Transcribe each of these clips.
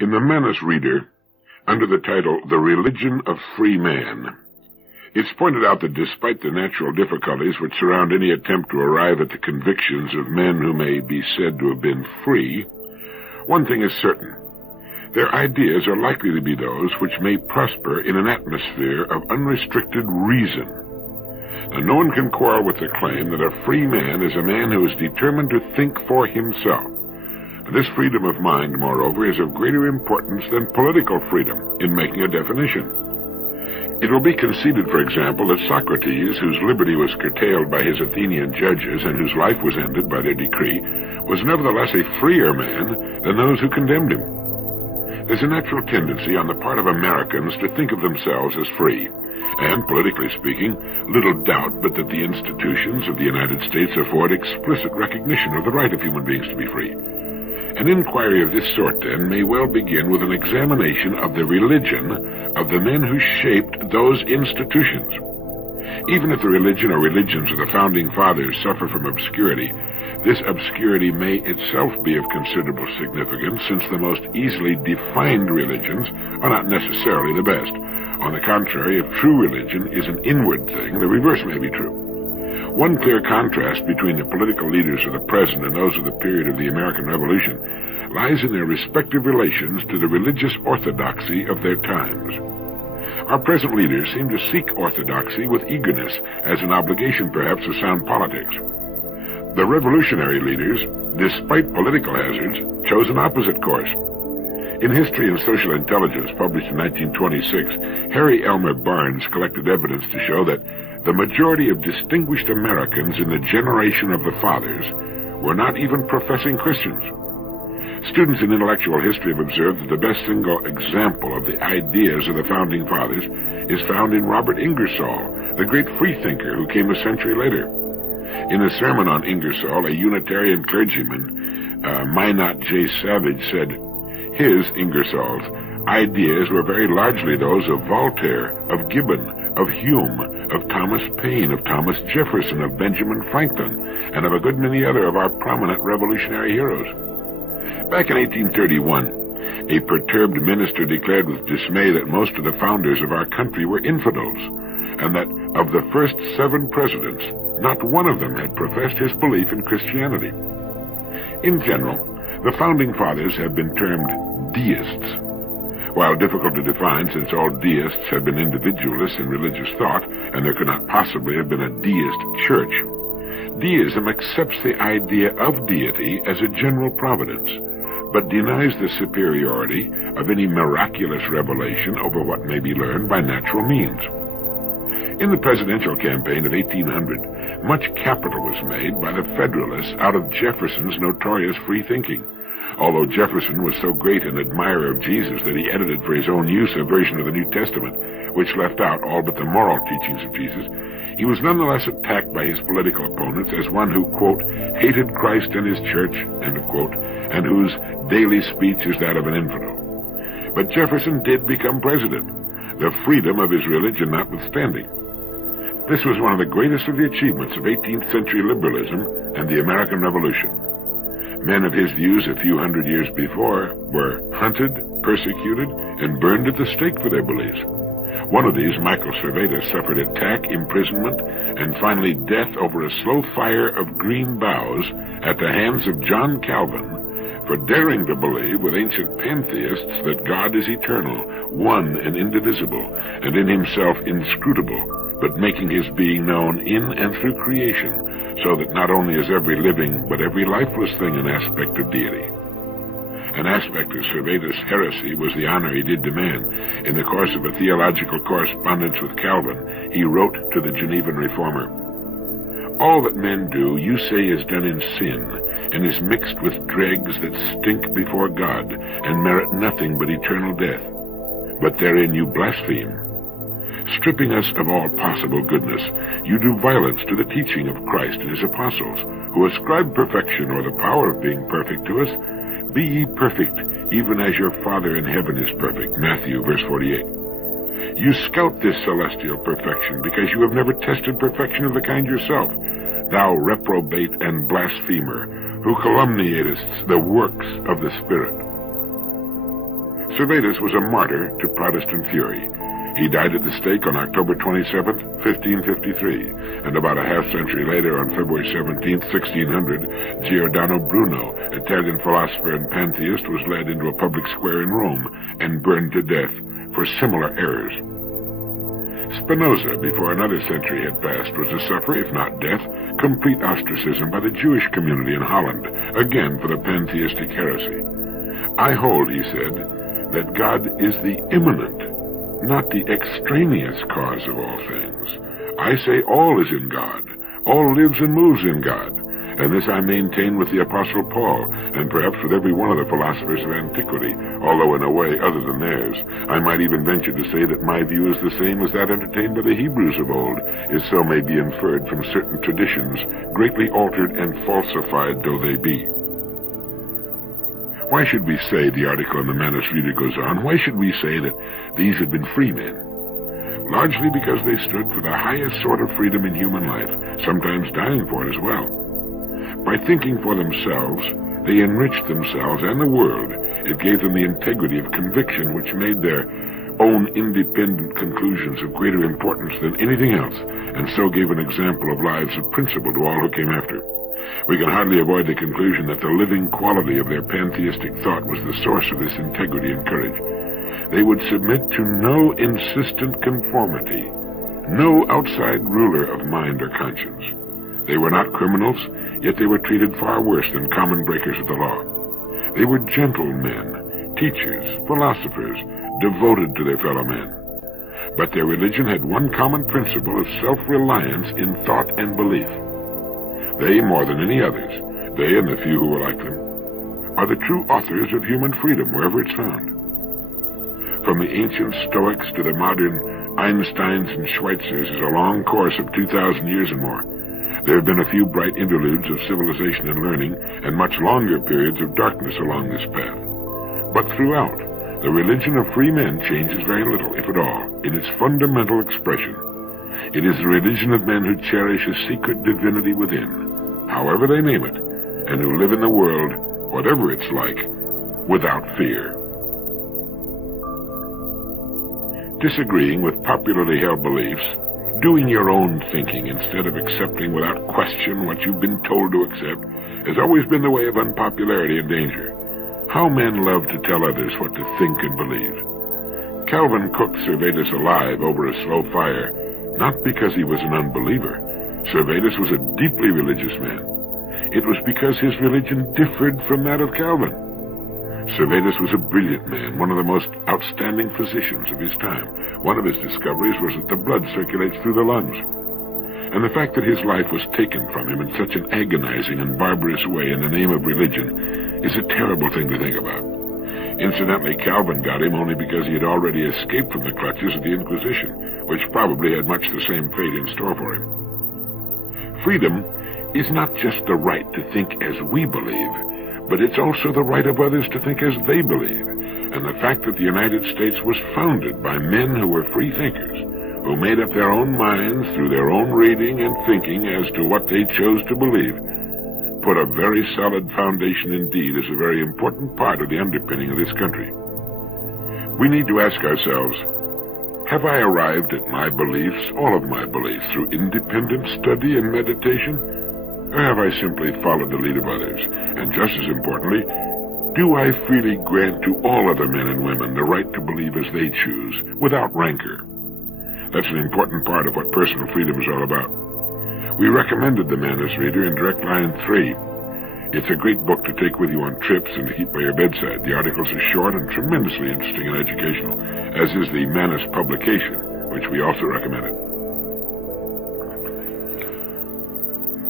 In the Manus Reader, under the title The Religion of Free Man, it's pointed out that despite the natural difficulties which surround any attempt to arrive at the convictions of men who may be said to have been free, one thing is certain. Their ideas are likely to be those which may prosper in an atmosphere of unrestricted reason. Now, no one can quarrel with the claim that a free man is a man who is determined to think for himself. This freedom of mind, moreover, is of greater importance than political freedom in making a definition. It will be conceded, for example, that Socrates, whose liberty was curtailed by his Athenian judges and whose life was ended by their decree, was nevertheless a freer man than those who condemned him. There's a natural tendency on the part of Americans to think of themselves as free, and, politically speaking, little doubt but that the institutions of the United States afford explicit recognition of the right of human beings to be free. An inquiry of this sort, then, may well begin with an examination of the religion of the men who shaped those institutions. Even if the religion or religions of the Founding Fathers suffer from obscurity, this obscurity may itself be of considerable significance, since the most easily defined religions are not necessarily the best. On the contrary, if true religion is an inward thing, the reverse may be true. One clear contrast between the political leaders of the present and those of the period of the American Revolution lies in their respective relations to the religious orthodoxy of their times. Our present leaders seem to seek orthodoxy with eagerness, as an obligation perhaps of sound politics. The revolutionary leaders, despite political hazards, chose an opposite course. In History and Social Intelligence, published in 1926, Harry Elmer Barnes collected evidence to show that the majority of distinguished Americans in the generation of the Fathers were not even professing Christians. Students in intellectual history have observed that the best single example of the ideas of the Founding Fathers is found in Robert Ingersoll, the great freethinker who came a century later. In a sermon on Ingersoll, a Unitarian clergyman, Minot J. Savage, said, his, Ingersoll's, ideas were very largely those of Voltaire, of Gibbon, of Hume, of Thomas Paine, of Thomas Jefferson, of Benjamin Franklin, and of a good many other of our prominent revolutionary heroes. Back in 1831, a perturbed minister declared with dismay that most of the founders of our country were infidels, and that of the first 7 presidents, not one of them had professed his belief in Christianity. In general, the Founding Fathers have been termed deists. While difficult to define, since all deists have been individualists in religious thought, and there could not possibly have been a deist church, deism accepts the idea of deity as a general providence, but denies the superiority of any miraculous revelation over what may be learned by natural means. In the presidential campaign of 1800, much capital was made by the Federalists out of Jefferson's notorious free-thinking. Although Jefferson was so great an admirer of Jesus that he edited for his own use a version of the New Testament, which left out all but the moral teachings of Jesus, he was nonetheless attacked by his political opponents as one who, quote, hated Christ and his church, end of quote, and whose daily speech is that of an infidel. But Jefferson did become president, the freedom of his religion notwithstanding. This was one of the greatest of the achievements of 18th century liberalism and the American Revolution. Men of his views a few hundred years before were hunted, persecuted, and burned at the stake for their beliefs. One of these, Michael Servetus, suffered attack, imprisonment, and finally death over a slow fire of green boughs at the hands of John Calvin for daring to believe with ancient pantheists that God is eternal, one and indivisible, and in himself inscrutable, but making his being known in and through creation, so that not only is every living but every lifeless thing an aspect of deity. An aspect of Servetus' heresy was the honor he did demand. In the course of a theological correspondence with Calvin, he wrote to the Genevan reformer, all that men do, you say, is done in sin, and is mixed with dregs that stink before God, and merit nothing but eternal death. But therein you blaspheme. Stripping us of all possible goodness, you do violence to the teaching of Christ and his apostles, who ascribed perfection or the power of being perfect to us. Be ye perfect, even as your Father in heaven is perfect. Matthew, verse 48. You scout this celestial perfection because you have never tested perfection of the kind yourself, thou reprobate and blasphemer, who calumniatest the works of the Spirit. Servetus was a martyr to Protestant fury. He died at the stake on October 27, 1553, and about a half-century later, on February 17, 1600, Giordano Bruno, Italian philosopher and pantheist, was led into a public square in Rome and burned to death for similar errors. Spinoza, before another century had passed, was to suffer, if not death, complete ostracism by the Jewish community in Holland, again for the pantheistic heresy. I hold, he said, that God is the immanent, not the extraneous cause of all things. I say all is in God, all lives and moves in God, and this I maintain with the Apostle Paul, and perhaps with every one of the philosophers of antiquity, although in a way other than theirs. I might even venture to say that my view is the same as that entertained by the Hebrews of old, if so may be inferred from certain traditions, greatly altered and falsified though they be. Why should we say, the article in the Manus Reader goes on, why should we say that these had been free men? Largely because they stood for the highest sort of freedom in human life, sometimes dying for it as well. By thinking for themselves, they enriched themselves and the world. It gave them the integrity of conviction which made their own independent conclusions of greater importance than anything else, and so gave an example of lives of principle to all who came after. We can hardly avoid the conclusion that the living quality of their pantheistic thought was the source of this integrity and courage. They would submit to no insistent conformity, no outside ruler of mind or conscience. They were not criminals, yet they were treated far worse than common breakers of the law. They were gentle men, teachers, philosophers, devoted to their fellow men. But their religion had one common principle of self-reliance in thought and belief. They, more than any others, they and the few who were like them, are the true authors of human freedom wherever it's found. From the ancient Stoics to the modern Einsteins and Schweitzers is a long course of 2,000 years and more. There have been a few bright interludes of civilization and learning, and much longer periods of darkness along this path. But throughout, the religion of free men changes very little, if at all, in its fundamental expression. It is the religion of men who cherish a secret divinity within, however they name it, and who live in the world, whatever it's like, without fear. Disagreeing with popularly held beliefs, doing your own thinking instead of accepting without question what you've been told to accept, has always been the way of unpopularity and danger. How men love to tell others what to think and believe. Calvin cooked Servetus alive over a slow fire, not because he was an unbeliever. Servetus was a deeply religious man. It was because his religion differed from that of Calvin. Servetus was a brilliant man, one of the most outstanding physicians of his time. One of his discoveries was that the blood circulates through the lungs. And the fact that his life was taken from him in such an agonizing and barbarous way in the name of religion is a terrible thing to think about. Incidentally, Calvin got him only because he had already escaped from the clutches of the Inquisition, which probably had much the same fate in store for him. Freedom is not just the right to think as we believe, but it's also the right of others to think as they believe. And the fact that the United States was founded by men who were free thinkers, who made up their own minds through their own reading and thinking as to what they chose to believe, put a very solid foundation indeed as a very important part of the underpinning of this country. We need to ask ourselves, have I arrived at my beliefs, all of my beliefs, through independent study and meditation? Or have I simply followed the lead of others? And just as importantly, do I freely grant to all other men and women the right to believe as they choose, without rancor? That's an important part of what personal freedom is all about. We recommended the Manus Reader in Direct Line 3. It's a great book to take with you on trips and to keep by your bedside. The articles are short and tremendously interesting and educational, as is the Manus publication, which we also recommended.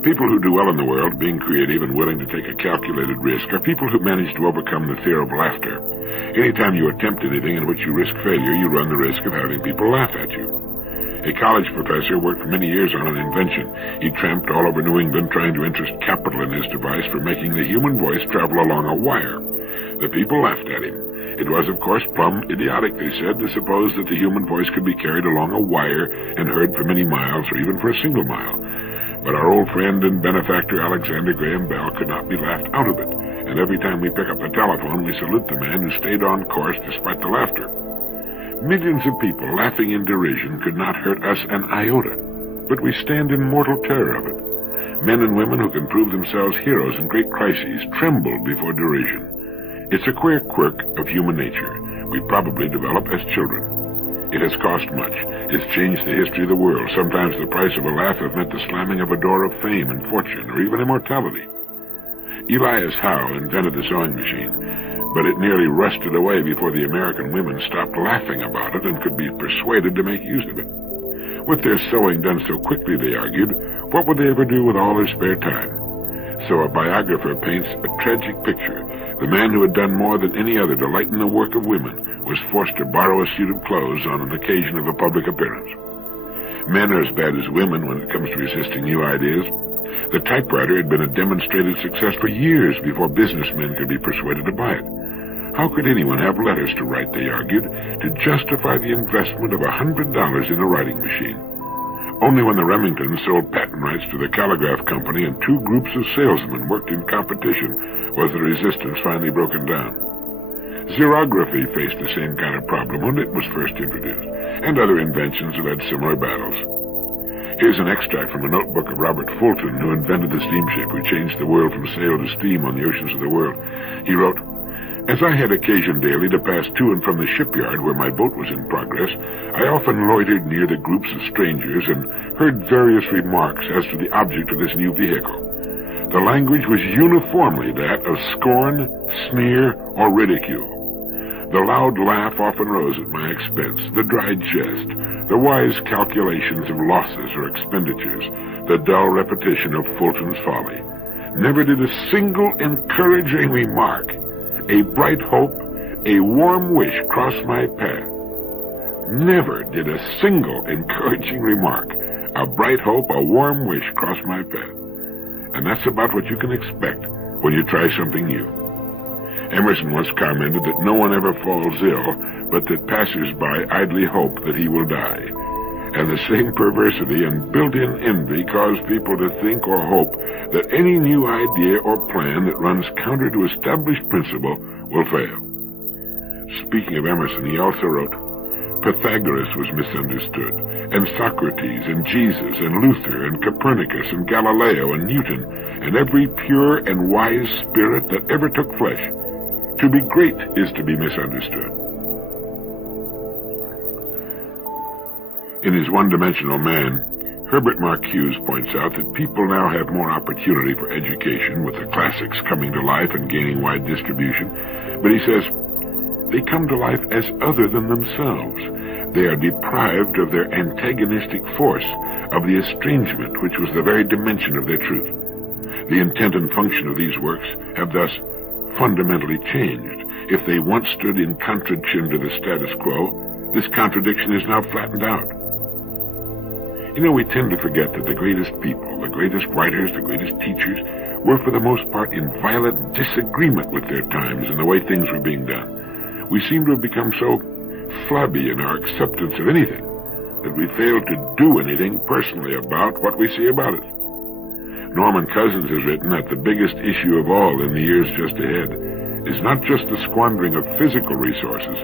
People who do well in the world, being creative and willing to take a calculated risk, are people who manage to overcome the fear of laughter. Anytime you attempt anything in which you risk failure, you run the risk of having people laugh at you. A college professor worked for many years on an invention. He tramped all over New England trying to interest capital in his device for making the human voice travel along a wire. The people laughed at him. It was, of course, plumb idiotic, they said, to suppose that the human voice could be carried along a wire and heard for many miles or even for a single mile. But our old friend and benefactor Alexander Graham Bell could not be laughed out of it, and every time we pick up the telephone, we salute the man who stayed on course despite the laughter. Millions of people laughing in derision could not hurt us an iota, but we stand in mortal terror of it. Men and women who can prove themselves heroes in great crises tremble before derision. It's a queer quirk of human nature we probably develop as children. It has cost much. It's changed the history of the world. Sometimes the price of a laugh has meant the slamming of a door of fame and fortune, or even immortality. Elias Howe invented the sewing machine, but it nearly rusted away before the American women stopped laughing about it and could be persuaded to make use of it. With their sewing done so quickly, they argued, what would they ever do with all their spare time? So a biographer paints a tragic picture. The man who had done more than any other to lighten the work of women was forced to borrow a suit of clothes on an occasion of a public appearance. Men are as bad as women when it comes to resisting new ideas. The typewriter had been a demonstrated success for years before businessmen could be persuaded to buy it. How could anyone have letters to write, they argued, to justify the investment of $100 in a writing machine? Only when the Remingtons sold patent rights to the Calligraph Company and two groups of salesmen worked in competition was the resistance finally broken down. Xerography faced the same kind of problem when it was first introduced, and other inventions have had similar battles. Here's an extract from a notebook of Robert Fulton, who invented the steamship, who changed the world from sail to steam on the oceans of the world. He wrote, "As I had occasion daily to pass to and from the shipyard where my boat was in progress, I often loitered near the groups of strangers and heard various remarks as to the object of this new vehicle. The language was uniformly that of scorn, sneer, or ridicule. The loud laugh often rose at my expense, the dry jest, the wise calculations of losses or expenditures, the dull repetition of Fulton's folly. Never did a single encouraging remark, a bright hope, a warm wish cross my path. Never did a single encouraging remark, a bright hope, a warm wish cross my path." And that's about what you can expect when you try something new. Emerson once commented that no one ever falls ill, but that passers-by idly hope that he will die. And the same perversity and built-in envy cause people to think or hope that any new idea or plan that runs counter to established principle will fail. Speaking of Emerson, he also wrote, "Pythagoras was misunderstood, and Socrates, and Jesus, and Luther, and Copernicus, and Galileo, and Newton, and every pure and wise spirit that ever took flesh. To be great is to be misunderstood." In his One-Dimensional Man, Herbert Marcuse points out that people now have more opportunity for education, with the classics coming to life and gaining wide distribution. But he says, they come to life as other than themselves. They are deprived of their antagonistic force, of the estrangement which was the very dimension of their truth. The intent and function of these works have thus fundamentally changed. If they once stood in contradiction to the status quo, this contradiction is now flattened out. You know, we tend to forget that the greatest people, the greatest writers, the greatest teachers, were for the most part in violent disagreement with their times and the way things were being done. We seem to have become so flabby in our acceptance of anything that we fail to do anything personally about what we see about it. Norman Cousins has written that the biggest issue of all in the years just ahead is not just the squandering of physical resources,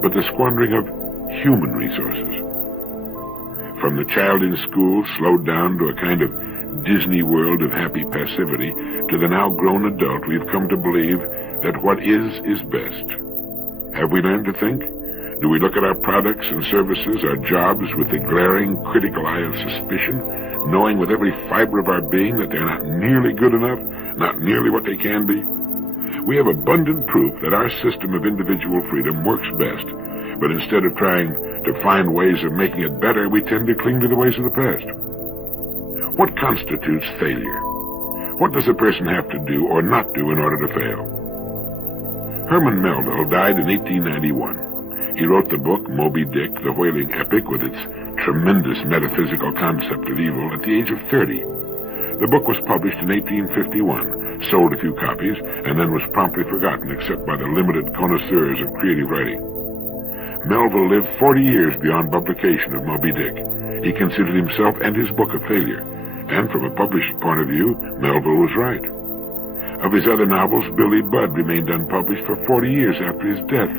but the squandering of human resources. From the child in school, slowed down to a kind of Disney world of happy passivity, to the now grown adult, we've come to believe that what is best. Have we learned to think? Do we look at our products and services, our jobs, with the glaring, critical eye of suspicion, knowing with every fiber of our being that they're not nearly good enough, not nearly what they can be? We have abundant proof that our system of individual freedom works best, but instead of trying to find ways of making it better, we tend to cling to the ways of the past. What constitutes failure? What does a person have to do or not do in order to fail? Herman Melville died in 1891. He wrote the book Moby Dick, the whaling epic, with its tremendous metaphysical concept of evil, at the age of 30. The book was published in 1851, sold a few copies, and then was promptly forgotten except by the limited connoisseurs of creative writing. Melville lived 40 years beyond publication of Moby Dick. He considered himself and his book a failure, and from a published point of view, Melville was right. Of his other novels, Billy Budd remained unpublished for 40 years after his death,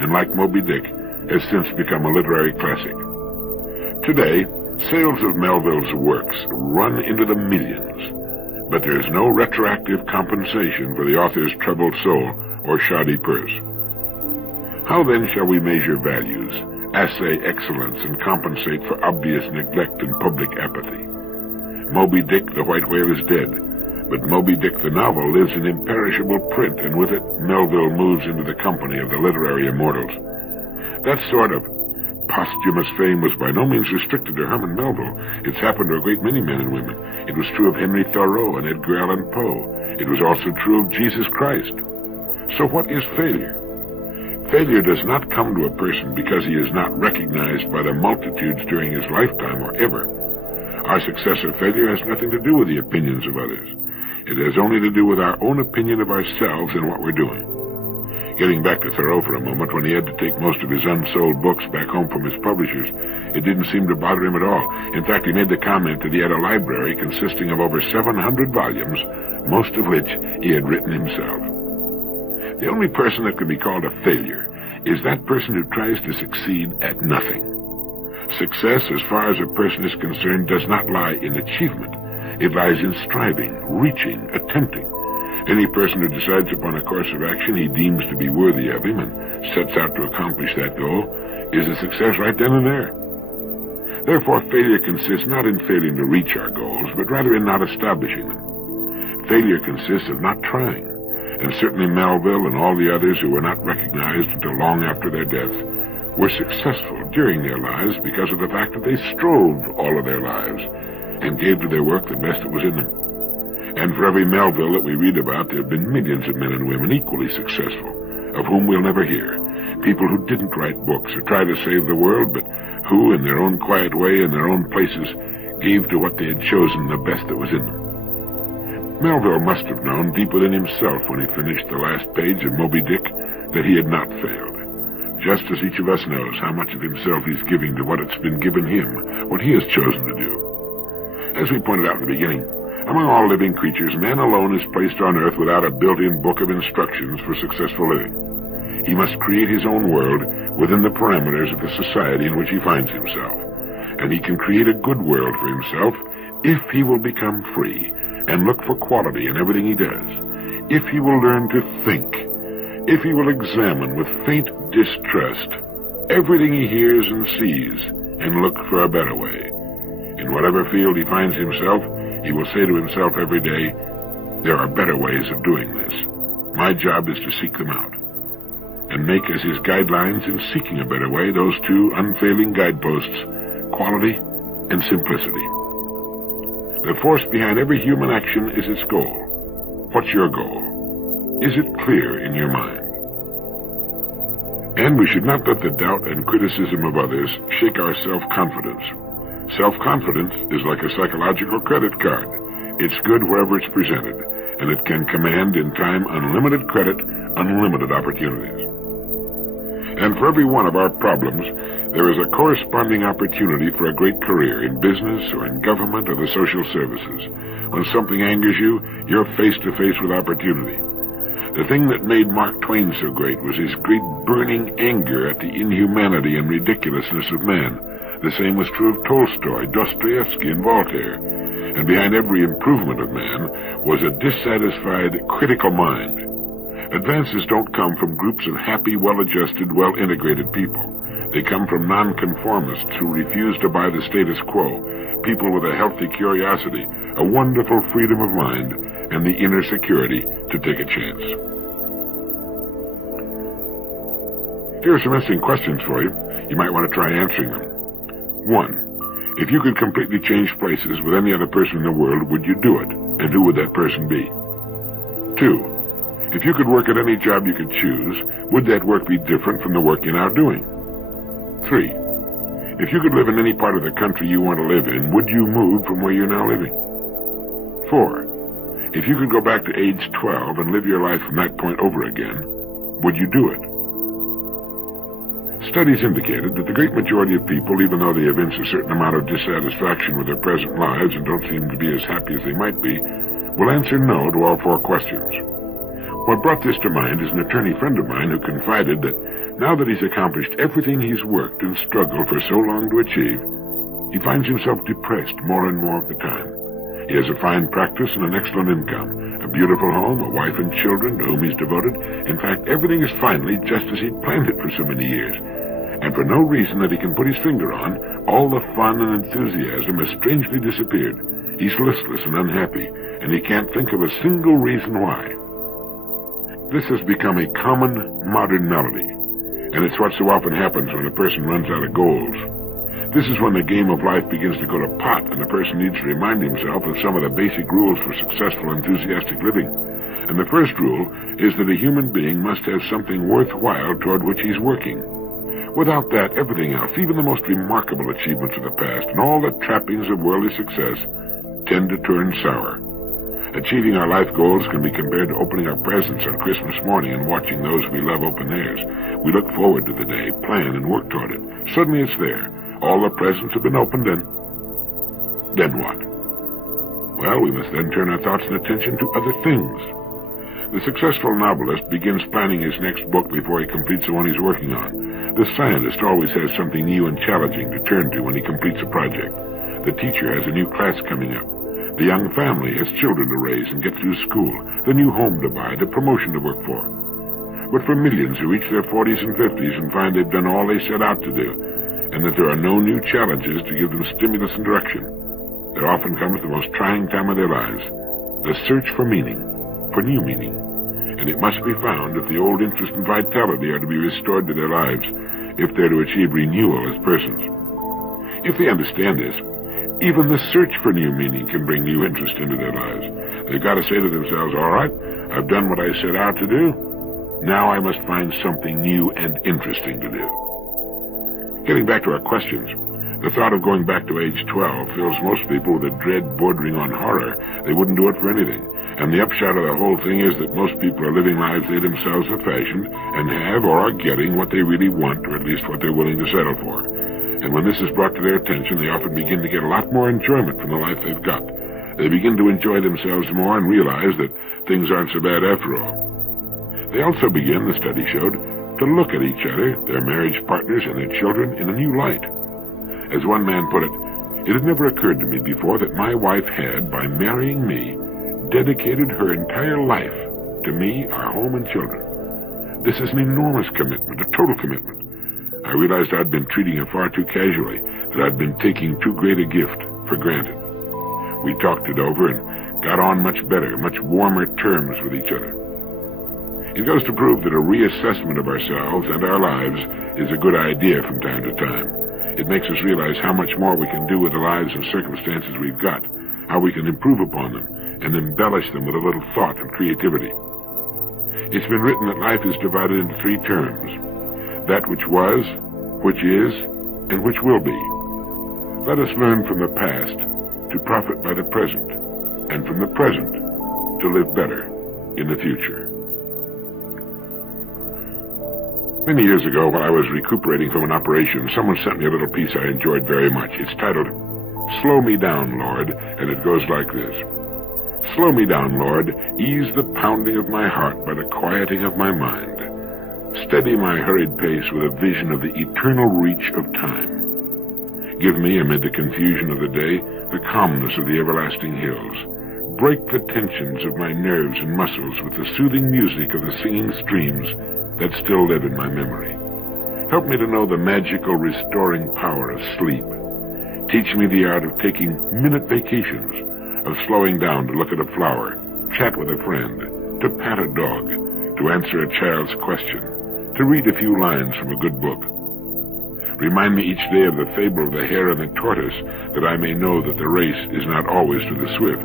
and like Moby Dick, has since become a literary classic. Today, sales of Melville's works run into the millions, but there is no retroactive compensation for the author's troubled soul or shoddy purse. How then shall we measure values, assay excellence, and compensate for obvious neglect and public apathy? Moby Dick the White Whale is dead, but Moby Dick the novel lives in imperishable print, and with it Melville moves into the company of the literary immortals. That sort of posthumous fame was by no means restricted to Herman Melville. It's happened to a great many men and women. It was true of Henry Thoreau and Edgar Allan Poe. It was also true of Jesus Christ. So what is failure? Failure does not come to a person because he is not recognized by the multitudes during his lifetime or ever. Our success or failure has nothing to do with the opinions of others. It has only to do with our own opinion of ourselves and what we're doing. Getting back to Thoreau for a moment, when he had to take most of his unsold books back home from his publishers, it didn't seem to bother him at all. In fact, he made the comment that he had a library consisting of over 700 volumes, most of which he had written himself. The only person that can be called a failure is that person who tries to succeed at nothing. Success, as far as a person is concerned, does not lie in achievement. It lies in striving, reaching, attempting. Any person who decides upon a course of action he deems to be worthy of him and sets out to accomplish that goal is a success right then and there. Therefore, failure consists not in failing to reach our goals, but rather in not establishing them. Failure consists of not trying, and certainly Melville and all the others who were not recognized until long after their death were successful during their lives because of the fact that they strove all of their lives and gave to their work the best that was in them. And for every Melville that we read about, there have been millions of men and women equally successful, of whom we'll never hear. People who didn't write books or try to save the world, but who, in their own quiet way, in their own places, gave to what they had chosen the best that was in them. Melville must have known deep within himself when he finished the last page of Moby Dick that he had not failed, just as each of us knows how much of himself he's giving to what it's been given him, what he has chosen to do. As we pointed out in the beginning, among all living creatures, man alone is placed on earth without a built-in book of instructions for successful living. He must create his own world within the parameters of the society in which he finds himself, and he can create a good world for himself if he will become free and look for quality in everything he does, if he will learn to think, if he will examine with faint distrust everything he hears and sees and look for a better way. In whatever field he finds himself, he will say to himself every day, there are better ways of doing this. My job is to seek them out, and make as his guidelines in seeking a better way those two unfailing guideposts, quality and simplicity. The force behind every human action is its goal. What's your goal? Is it clear in your mind? And we should not let the doubt and criticism of others shake our self-confidence. Self-confidence is like a psychological credit card. It's good wherever it's presented, and it can command in time unlimited credit, unlimited opportunities. And for every one of our problems, there is a corresponding opportunity for a great career in business or in government or the social services. When something angers you, you're face to face with opportunity. The thing that made Mark Twain so great was his great burning anger at the inhumanity and ridiculousness of man. The same was true of Tolstoy, Dostoevsky, and Voltaire. And behind every improvement of man was a dissatisfied, critical mind. Advances don't come from groups of happy, well-adjusted, well-integrated people. They come from nonconformists who refuse to buy the status quo, people with a healthy curiosity, a wonderful freedom of mind, and the inner security to take a chance. Here are some interesting questions for you. You might want to try answering them. 1. If you could completely change places with any other person in the world, would you do it? And who would that person be? 2. If you could work at any job you could choose, would that work be different from the work you're now doing? 3. If you could live in any part of the country you want to live in, would you move from where you're now living? 4. If you could go back to age 12 and live your life from that point over again, would you do it? Studies indicated that the great majority of people, even though they evince a certain amount of dissatisfaction with their present lives and don't seem to be as happy as they might be, will answer no to all 4 questions. What brought this to mind is an attorney friend of mine who confided that now that he's accomplished everything he's worked and struggled for so long to achieve, he finds himself depressed more and more of the time. He has a fine practice and an excellent income, a beautiful home, a wife and children to whom he's devoted. In fact, everything is finally just as he'd planned it for so many years. And for no reason that he can put his finger on, all the fun and enthusiasm has strangely disappeared. He's listless and unhappy, and he can't think of a single reason why. This has become a common modern malady, and it's what so often happens when a person runs out of goals. This is when the game of life begins to go to pot, and a person needs to remind himself of some of the basic rules for successful, enthusiastic living. And the first rule is that a human being must have something worthwhile toward which he's working. Without that, everything else, even the most remarkable achievements of the past and all the trappings of worldly success, tend to turn sour. Achieving our life goals can be compared to opening our presents on Christmas morning and watching those we love open theirs. We look forward to the day, plan, and work toward it. Suddenly it's there. All the presents have been opened, and then what? Well, we must then turn our thoughts and attention to other things. The successful novelist begins planning his next book before he completes the one he's working on. The scientist always has something new and challenging to turn to when he completes a project. The teacher has a new class coming up. The young family has children to raise and get through school, the new home to buy, the promotion to work for. But for millions who reach their 40s and 50s and find they've done all they set out to do, and that there are no new challenges to give them stimulus and direction, there often comes the most trying time of their lives, the search for meaning, for new meaning. And it must be found if the old interest and vitality are to be restored to their lives, if they're to achieve renewal as persons. If they understand this, even the search for new meaning can bring new interest into their lives. They've got to say to themselves, all right, I've done what I set out to do. Now I must find something new and interesting to do. Getting back to our questions, the thought of going back to age 12 fills most people with a dread bordering on horror. They wouldn't do it for anything. And the upshot of the whole thing is that most people are living lives they themselves have fashioned and have or are getting what they really want, or at least what they're willing to settle for. And when this is brought to their attention, they often begin to get a lot more enjoyment from the life they've got. They begin to enjoy themselves more and realize that things aren't so bad after all. They also begin, the study showed, to look at each other, their marriage partners, and their children in a new light. As one man put it, it had never occurred to me before that my wife had, by marrying me, dedicated her entire life to me, our home, and children. This is an enormous commitment, a total commitment. I realized I'd been treating her far too casually, that I'd been taking too great a gift for granted. We talked it over and got on much better, much warmer terms with each other. It goes to prove that a reassessment of ourselves and our lives is a good idea from time to time. It makes us realize how much more we can do with the lives and circumstances we've got, how we can improve upon them and embellish them with a little thought and creativity. It's been written that life is divided into 3 terms: that which was, which is, and which will be. Let us learn from the past to profit by the present, and from the present to live better in the future. Many years ago, while I was recuperating from an operation, someone sent me a little piece I enjoyed very much. It's titled, "Slow Me Down, Lord," and it goes like this. "Slow me down, Lord, ease the pounding of my heart by the quieting of my mind. Steady my hurried pace with a vision of the eternal reach of time. Give me, amid the confusion of the day, the calmness of the everlasting hills. Break the tensions of my nerves and muscles with the soothing music of the singing streams that still live in my memory. Help me to know the magical restoring power of sleep. Teach me the art of taking minute vacations, of slowing down to look at a flower, chat with a friend, to pat a dog, to answer a child's question, to read a few lines from a good book. Remind me each day of the fable of the hare and the tortoise, that I may know that the race is not always to the swift,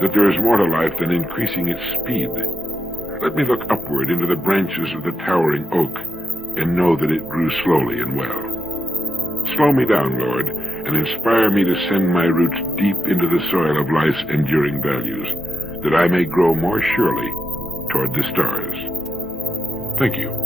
that there is more to life than increasing its speed. Let me look upward into the branches of the towering oak and know that it grew slowly and well. Slow me down, Lord, and inspire me to send my roots deep into the soil of life's enduring values, that I may grow more surely toward the stars. Thank you.